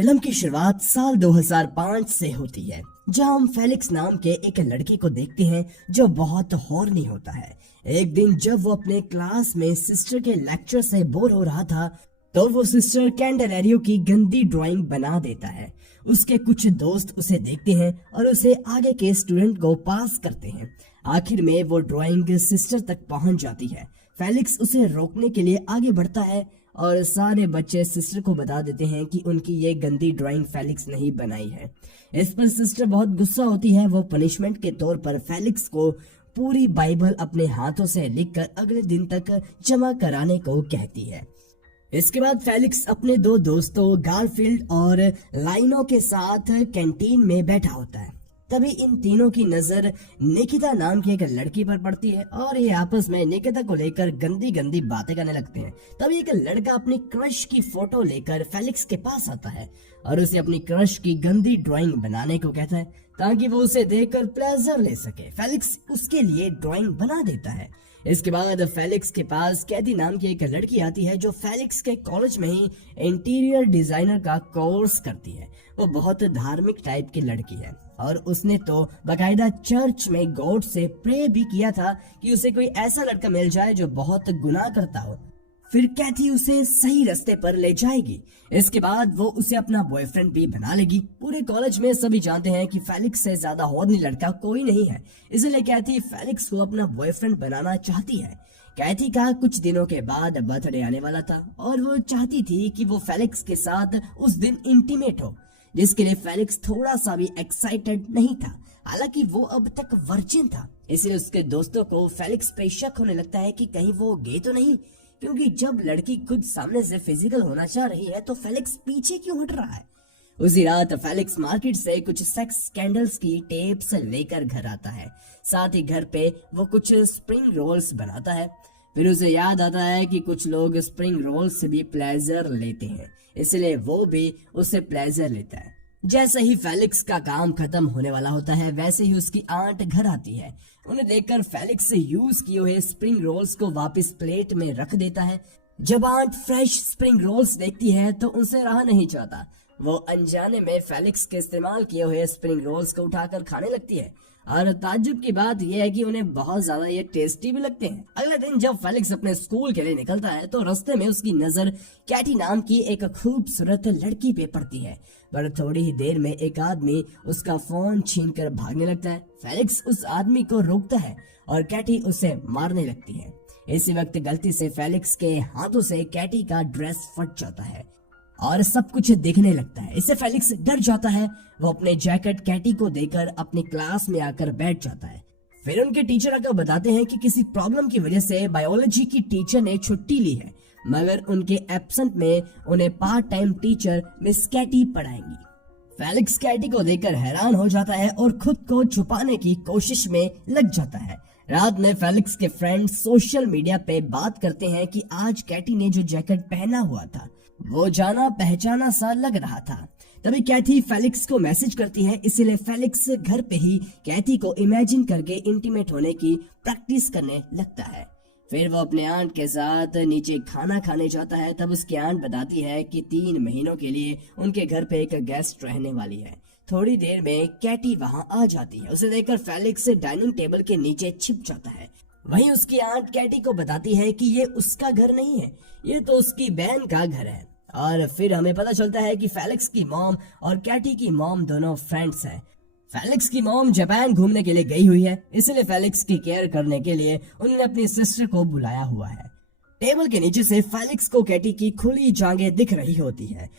Film की शुरुआत साल 2005 से होती है, जहां हम फेलिक्स नाम के एक लड़के को देखते हैं जो बहुत हॉर्नी होता है। एक दिन जब वो अपने क्लास में सिस्टर के लेक्चर से बोर हो रहा था, तो वो सिस्टर कैंडेलेरियो की गंदी ड्राइंग बना देता है। उसके कुछ दोस्त उसे देखते हैं और उसे आगे के स्टूडेंट को पास करते हैं। आखिर में वो ड्राइंग सिस्टर तक पहुंच जाती है। फेलिक्स उसे रोकने के लिए आगे बढ़ता है और सारे बच्चे सिस्टर को बता देते हैं कि उनकी ये गंदी ड्राइंग फेलिक्स ने ही बनाई है। इस पर सिस्टर बहुत गुस्सा होती है। वो पनिशमेंट के तौर पर फेलिक्स को पूरी बाइबल अपने हाथों से लिखकर अगले दिन तक जमा कराने को कहती है। इसके बाद फेलिक्स अपने दो दोस्तों गारफील्ड और लाइनो के साथ कैंटीन में बैठा होता है। तभी इन तीनों की नजर निकिता नाम की एक लड़की पर पड़ती है और ये आपस में निकिता को लेकर गंदी गंदी बातें करने लगते हैं। तभी एक लड़का अपनी क्रश की फोटो लेकर फेलिक्स के पास आता है और उसे अपनी क्रश की गंदी ड्राइंग बनाने को कहता है ताकि वो उसे देखकर प्लेजर ले सके। फेलिक्स उसके लिए ड्राइंग बना देता है। इसके बाद फेलिक्स के पास कैदी नाम की एक लड़की आती है जो फेलिक्स के कॉलेज में ही इंटीरियर डिजाइनर का कोर्स करती है। वो बहुत धार्मिक टाइप की लड़की है और उसने तो बकायदा चर्च में गॉड से प्रे भी किया था कि उसे कोई ऐसा लड़का मिल जाए जो बहुत गुनाह करता हो, फिर कैथी उसे सही रास्ते पर ले जाएगी। इसके बाद वो उसे अपना बॉयफ्रेंड भी बना लेगी। पूरे कॉलेज में सभी जानते हैं कि फेलिक्स से ज्यादा हॉर्नी लड़का कोई नहीं है, इसलिए कैथी फेलिक्स को अपना बॉयफ्रेंड बनाना चाहती है। कैथी का कुछ दिनों के बाद बर्थडे आने वाला था और वो चाहती थी कि वो फेलिक्स के साथ उस दिन इंटीमेट हो, जिसके लिए फेलिक्स थोड़ा सा भी एक्साइटेड नहीं था। हालांकि वो अब तक वर्जिन था, इसलिए उसके दोस्तों को फेलिक्स पे शक होने लगता है कि कहीं वो गे तो नहीं, क्योंकि जब लड़की खुद सामने से फिजिकल होना चाह रही है तो फेलिक्स पीछे क्यों हट रहा है। उसी रात फेलिक्स मार्केट से कुछ सेक्स स्कैंडल्स की टेप्स लेकर घर आता है। साथ ही घर पे वो कुछ स्प्रिंग रोल्स बनाता है। फिर उसे याद आता है कि कुछ लोग स्प्रिंग रोल्स से भी प्लेजर लेते हैं, इसलिए वो भी उससे प्लेजर लेता है। जैसे ही फेलिक्स का काम खत्म होने वाला होता है, वैसे ही उसकी आंट घर आती है। उन्हें देखकर फेलिक्स से यूज किए हुए स्प्रिंग रोल्स को वापस प्लेट में रख देता है। जब आंट फ्रेश स्प्रिंग रोल्स देखती है तो उनसे रहा नहीं जाता। वो अनजाने में फेलिक्स के इस्तेमाल किए हुए स्प्रिंग रोल्स को उठाकर खाने लगती है और ताज्जुब की बात यह है कि उन्हें बहुत ज्यादा ये टेस्टी भी लगते हैं। अगले दिन जब फेलिक्स अपने स्कूल के लिए निकलता है तो रास्ते में उसकी नजर कैटी नाम की एक खूबसूरत लड़की पे पड़ती है, पर थोड़ी ही देर में एक आदमी उसका फोन छीनकर भागने लगता है। फेलिक्स उस आदमी को रोकता है और कैटी उसे मारने लगती है। इसी वक्त गलती से फेलिक्स के हाथों से कैटी का ड्रेस फट जाता है और सब कुछ दिखने लगता है। इससे फेलिक्स डर जाता है। वो अपने जैकेट कैटी को देकर अपनी क्लास में आकर बैठ जाता है। फिर उनके टीचर आकर बताते हैं कि किसी प्रॉब्लम की वजह से बायोलॉजी की टीचर ने छुट्टी ली है, मगर उनके एब्सेंट में उन्हें part time teacher miss Katie पढ़ाएंगी। फेलिक्स कैटी को देखकर हैरान हो जाता है और खुद को छुपाने की कोशिश में लग जाता है। रात में फेलिक्स के फ्रेंड्स सोशल मीडिया पे बात करते हैं कि आज कैटी ने जो जैकेट पहना हुआ था वो जाना पहचाना सा लग रहा था। तभी कैथी फेलिक्स को मैसेज करती है, इसीलिए फेलिक्स घर पे ही कैथी को इमेजिन करके इंटीमेट होने की प्रैक्टिस करने लगता है। फिर वो अपने आंट के साथ नीचे खाना खाने जाता है। तब उसकी आंट बताती है कि 3 महीनों के लिए उनके घर पे एक गेस्ट रहने वाली है। थोड़ी देर में कैटी वहां आ जाती है। उसे देखकर फेलिक्स डाइनिंग टेबल के नीचे छिप जाता है। वहीं उसकी आंट कैटी को बताती है कि ये उसका घर नहीं है, ये तो उसकी बहन का घर है। और फिर हमें पता चलता है कि फेलिक्स की मॉम और कैटी की मॉम दोनों फ्रेंड्स हैं। फेलिक्स की मॉम जापान घूमने के लिए गई हुई है, इसलिए फेलिक्स की केयर करने के लिए उन्होंने अपनी सिस्टर को बुलाया हुआ है। टेबल के नीचे से फेलिक्स को कैटी की खुली जांघें दिख रही होती है।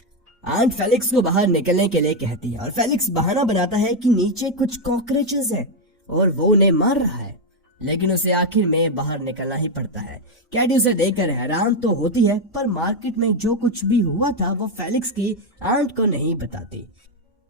आंट फेलिक्स को बाहर निकलने के लिए कहती है और फेलिक्स बहाना बनाता है कि नीचे कुछ कॉकरोचेस हैं और वो उन्हें मार रहा है, लेकिन उसे आखिर में बाहर निकलना ही पड़ता है। कैटी उसे देखकर हैरान तो होती है, पर मार्केट में जो कुछ भी हुआ था वो फेलिक्स की आंट को नहीं बताती।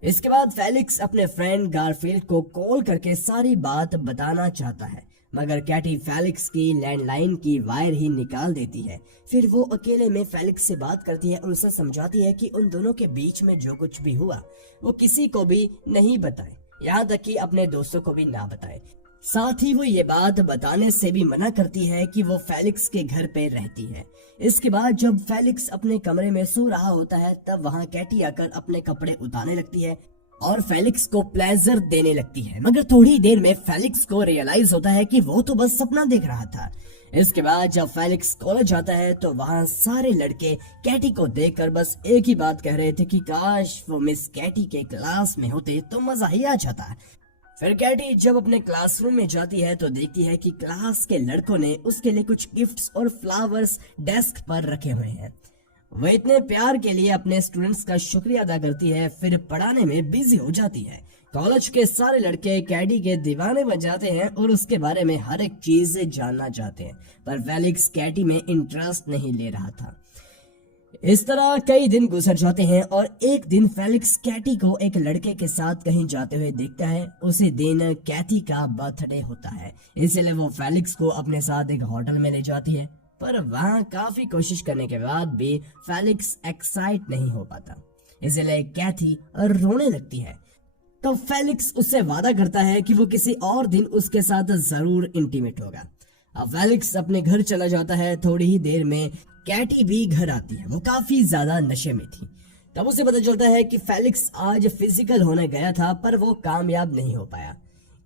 इसके बाद फेलिक्स अपने फ्रेंड गारफील्ड को कॉल करके सारी बात बताना चाहता है, मगर कैटी फेलिक्स की लैंडलाइन की वायर ही निकाल देती है। फिर वो अकेले में फेलिक्स से बात करती है और उसे समझाती है कि उन दोनों के बीच में जो कुछ भी हुआ वो किसी को भी नहीं बताए, यहाँ तक कि अपने दोस्तों को भी ना बताए। साथ ही वो ये बात बताने से भी मना करती है कि वो फेलिक्स के घर पे रहती है। इसके बाद जब फेलिक्स अपने कमरे में सो रहा होता है तब वहाँ कैटी आकर अपने कपड़े उतारने लगती है और फेलिक्स को प्लेजर देने लगती है, मगर थोड़ी देर में फेलिक्स को रियलाइज होता है कि वो तो बस सपना देख रहा था। इसके बाद जब फेलिक्स कॉलेज जाता है तो वहाँ सारे लड़के कैटी को देखकर बस एक ही बात कह रहे थे कि काश वो मिस कैटी के क्लास में होते तो मजा ही आ जाता। फिर कैटी जब अपने क्लासरूम में जाती है तो देखती है कि क्लास के लड़कों ने उसके लिए कुछ गिफ्ट्स और फ्लावर्स डेस्क पर रखे हुए हैं। वह इतने प्यार के लिए अपने स्टूडेंट्स का शुक्रिया अदा करती है, फिर पढ़ाने में बिजी हो जाती है। कॉलेज के सारे लड़के कैटी के दीवाने बन जाते हैं और उसके बारे में हर एक चीज जानना चाहते हैं, पर फेलिक्स कैटी में इंटरेस्ट नहीं ले रहा था। इस तरह कई दिन गुजर जाते हैं और एक दिन फेलिक्स कैटी को एक लड़के के साथ कहीं जाते हुए देखता है। उसी दिन कैटी का बर्थडे होता है, इसलिए वो फेलिक्स को अपने साथ एक होटल में ले जाती है, पर वहाँ काफी कोशिश करने के बाद भी फेलिक्स एक्साइट नहीं हो पाता, इसलिए कैटी रोने लगती है। तो फेलिक्स उससे वादा करता है कि वो किसी और दिन उसके साथ जरूर इंटीमेट होगा। अब फेलिक्स अपने घर चला जाता है। थोड़ी ही देर में कैटी भी घर आती है। वो काफी ज्यादा नशे में थी। तब उसे पता चलता है कि फेलिक्स आज फिजिकल होने गया था पर वो कामयाब नहीं हो पाया।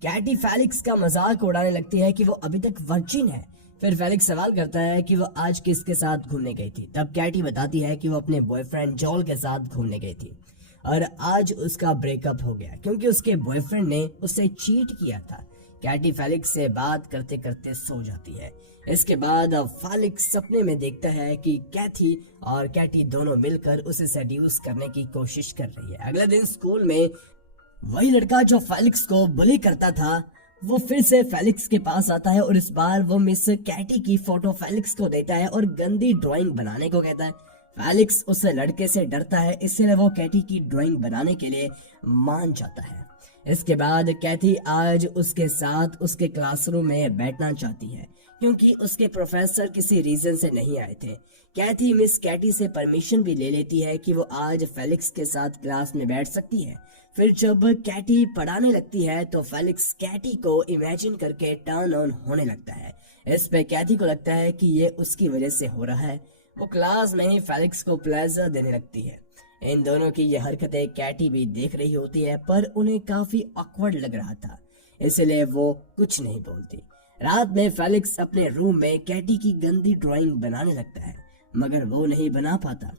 कैटी फेलिक्स का मजाक उड़ाने लगती है कि वो अभी तक वर्जिन है। फिर फेलिक्स सवाल करता है कि वो आज किसके साथ घूमने गई थी। तब कैटी बताती है कि वो अपने बॉयफ्रेंड जॉल के साथ घूमने गई थी और आज उसका ब्रेकअप हो गया क्योंकि उसके बॉयफ्रेंड ने उससे चीट किया था। कैटी फेलिक्स से बात करते करते सो जाती है। इसके बाद फेलिक्स सपने में देखता है कि कैथी और कैटी दोनों मिलकर उसे सेड्यूस करने की कोशिश कर रही है। अगले दिन स्कूल में वही लड़का जो फेलिक्स को बुली करता था वो फिर से फेलिक्स के पास आता है और इस बार वो मिस कैटी की फोटो फेलिक्स को देता है और गंदी ड्राइंग बनाने को कहता है। फेलिक्स उस लड़के से डरता है, इसलिए वो कैटी की ड्राइंग बनाने के लिए मान जाता है। इसके बाद कैथी आज उसके साथ उसके क्लासरूम में बैठना चाहती है क्योंकि उसके प्रोफेसर किसी रीजन से नहीं आए थे। कैथी मिस कैटी से परमिशन भी ले लेती है कि वो आज फेलिक्स के साथ क्लास में बैठ सकती है। फिर जब कैटी पढ़ाने लगती है तो फेलिक्स कैटी को इमेजिन करके टर्न ऑन होने लगता है। इस पे कैथी को लगता है कि ये उसकी वजह से हो रहा है। वो क्लास में ही फेलिक्स को प्लेजर देने लगती है। इन दोनों की ये हरकतें कैटी भी देख रही होती है पर उन्हें काफी ऑकवर्ड लग रहा था, इसलिए वो कुछ नहीं बोलती। रात में फेलिक्स अपने रूम में कैटी की गंदी ड्राइंग बनाने लगता है मगर वो नहीं बना पाता।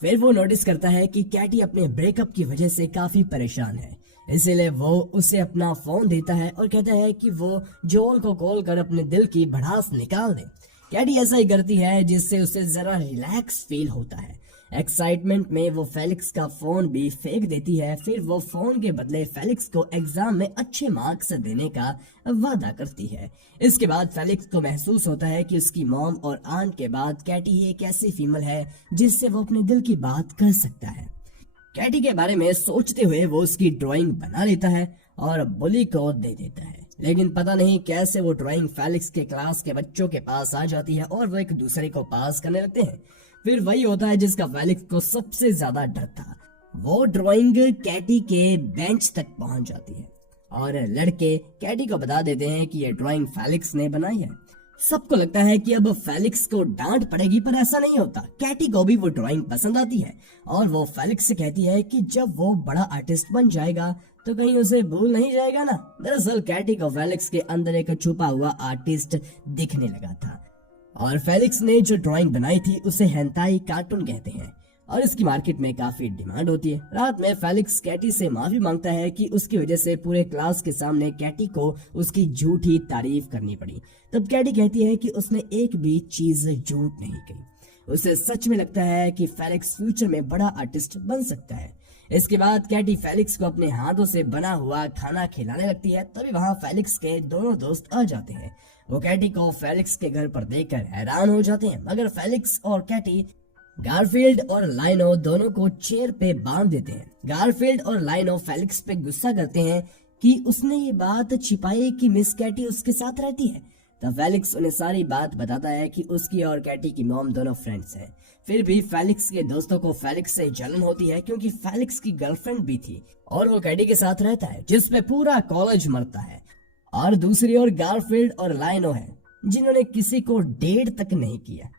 फिर वो नोटिस करता है कि कैटी अपने ब्रेकअप की वजह से काफी परेशान है, इसीलिए वो उसे अपना फोन देता है और कहता है कि वो जोल को कॉल कर अपने दिल की भड़ास निकाल दे। कैटी ऐसा ही करती है जिससे उसे जरा रिलैक्स फील होता है। एक्साइटमेंट में वो फेलिक्स का फोन भी फेंक देती है। फिर वो फोन के बदले फेलिक्स को एग्जाम में अच्छे मार्क्स देने का वादा करती है। इसके बाद फेलिक्स को महसूस होता है कि उसकी मॉम और आंट के बाद कैटी ही एक ऐसी फीमेल है जिससे वो अपने दिल की बात कर सकता है। कैटी के बारे में सोचते हुए वो उसकी ड्राइंग बना लेता है और बुली को दे देता है, लेकिन पता नहीं कैसे वो ड्राइंग फेलिक्स के क्लास के बच्चों के पास आ जाती है और वो एक दूसरे को पास करने लगते हैं। फिर वही होता है जिसका फेलिक्स को सबसे ज्यादा डर था। वो ड्राइंग कैटी के बेंच तक पहुंच जाती है और लड़के कैटी को बता देते हैं कि ये ड्राइंग फेलिक्स ने बनाई है। सबको लगता है कि अब फेलिक्स को डांट पड़ेगी पर ऐसा नहीं होता। कैटी को भी वो ड्राइंग पसंद आती है और वो फेलिक्स से कहती है कि जब वो बड़ा आर्टिस्ट बन जाएगा तो कहीं उसे भूल नहीं जाएगा ना। दरअसल कैटी को फेलिक्स के अंदर एक छुपा हुआ आर्टिस्ट दिखने लगा था और फेलिक्स ने जो ड्राइंग बनाई थी उसे हेंताई कार्टून कहते हैं और इसकी मार्केट में काफी डिमांड होती है। रात में फेलिक्स कैटी से माफी मांगता है कि उसकी वजह से पूरे क्लास के सामने कैटी को उसकी झूठी तारीफ करनी पड़ी। तब कैटी कहती है कि उसने एक भी चीज झूठ नहीं कही। उसे सच में लगता है कि फेलिक्स फ्यूचर में बड़ा आर्टिस्ट बन सकता है। इसके बाद कैटी फेलिक्स को अपने हाथों से बना हुआ खाना खिलाने लगती है। तभी वहाँ फेलिक्स के दोनों दोस्त आ जाते हैं। वो कैटी को फेलिक्स के घर पर देखकर हैरान हो जाते हैं, मगर फेलिक्स और कैटी गारफील्ड और लाइनो दोनों को चेयर पे बांध देते हैं। गारफील्ड और लाइनो फेलिक्स पे गुस्सा करते हैं कि उसने ये बात छिपाई कि मिस कैटी उसके साथ रहती है। तब फेलिक्स उन्हें सारी बात बताता है कि उसकी और कैटी की मॉम दोनों फ्रेंड्स हैं। फिर भी फेलिक्स के दोस्तों को फेलिक्स से जलन होती है क्योंकि फेलिक्स की गर्लफ्रेंड भी थी और वो कैटी के साथ रहता है, जिसपे पूरा कॉलेज मरता है। और दूसरी ओर गारफील्ड और लायनो है जिन्होंने किसी को डेट तक नहीं किया।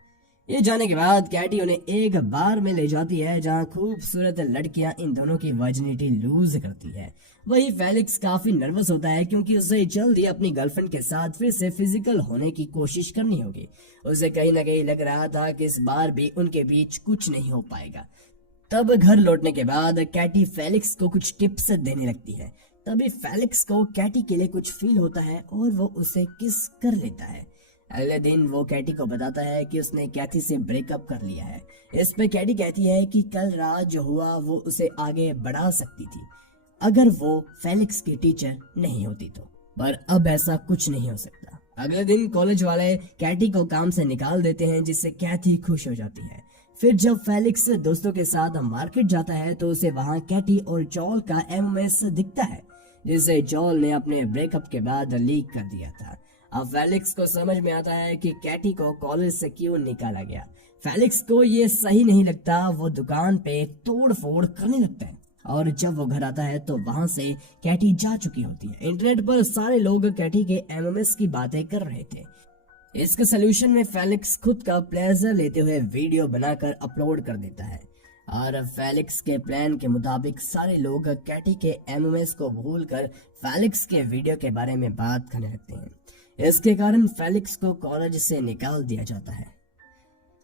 ये जाने के बाद कैटी उन्हें एक बार में ले जाती है जहां खूबसूरत लड़कियां इन दोनों की वर्जिनिटी लूज करती है। वही फेलिक्स काफी नर्वस होता है क्योंकि उसे जल्द ही अपनी गर्लफ्रेंड के साथ फिर से फिजिकल होने की कोशिश करनी होगी। उसे कहीं ना कहीं लग रहा था कि इस बार भी उनके बीच कुछ नहीं हो पाएगा। तब घर लौटने के बाद कैटी फेलिक्स को कुछ टिप्स देने लगती है। तभी फेलिक्स को कैटी के लिए कुछ फील होता है और वो उसे किस कर लेता है। अगले दिन वो कैटी को बताता है कि उसने कैथी से ब्रेकअप कर लिया है। इस पे कैटी कहती है कि कल रात जो हुआ वो उसे आगे बढ़ा सकती थी अगर वो फेलिक्स की टीचर नहीं होती तो, पर अब ऐसा कुछ नहीं हो सकता। अगले दिन कॉलेज वाले कैटी को काम से निकाल देते हैं जिससे कैथी खुश हो जाती है। फिर जब फेलिक्स दोस्तों के साथ मार्केट जाता है तो उसे वहां कैटी और जॉल का एमएमएस दिखता है जिसे जॉल ने अपने ब्रेकअप के बाद लीक कर दिया था। अब फेलिक्स को समझ में आता है कि कैटी को कॉलेज से क्यों निकाला गया। फेलिक्स को ये सही नहीं लगता। वो दुकान पे तोड़ फोड़ करने लगता है और जब वो घर आता है तो वहां से कैटी जा चुकी होती है। इंटरनेट पर सारे लोग कैटी के एमएमएस की बातें कर रहे थे। इसके सोल्यूशन में फेलिक्स खुद का प्लेजर लेते हुए वीडियो बनाकर अपलोड कर देता है और फेलिक्स के प्लान के मुताबिक सारे लोग कैटी के एमएमएस को भूलकर फेलिक्स के वीडियो के बारे में बात करने लगते हैं। इसके कारण फेलिक्स को कॉलेज से निकाल दिया जाता है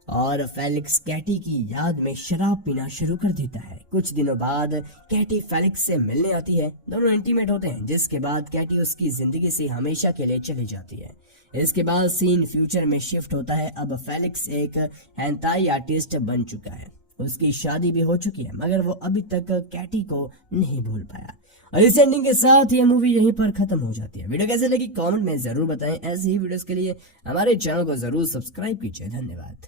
और फेलिक्स कैटी की याद में शराब पीना शुरू कर देता है। कुछ दिनों बाद कैटी फेलिक्स से मिलने आती है। दोनों इंटीमेट होते हैं जिसके बाद कैटी उसकी जिंदगी से हमेशा के लिए चली जाती है। इसके बाद सीन फ्यूचर में शिफ्ट होता है। अब फेलिक्स एक हेंताई आर्टिस्ट बन चुका है। उसकी शादी भी हो चुकी है मगर वो अभी तक कैटी को नहीं भूल पाया। और इस एंडिंग के साथ ये मूवी यहीं पर खत्म हो जाती है। वीडियो कैसे लगी कमेंट में जरूर बताएं। ऐसी ही वीडियोस के लिए हमारे चैनल को जरूर सब्सक्राइब कीजिए। धन्यवाद।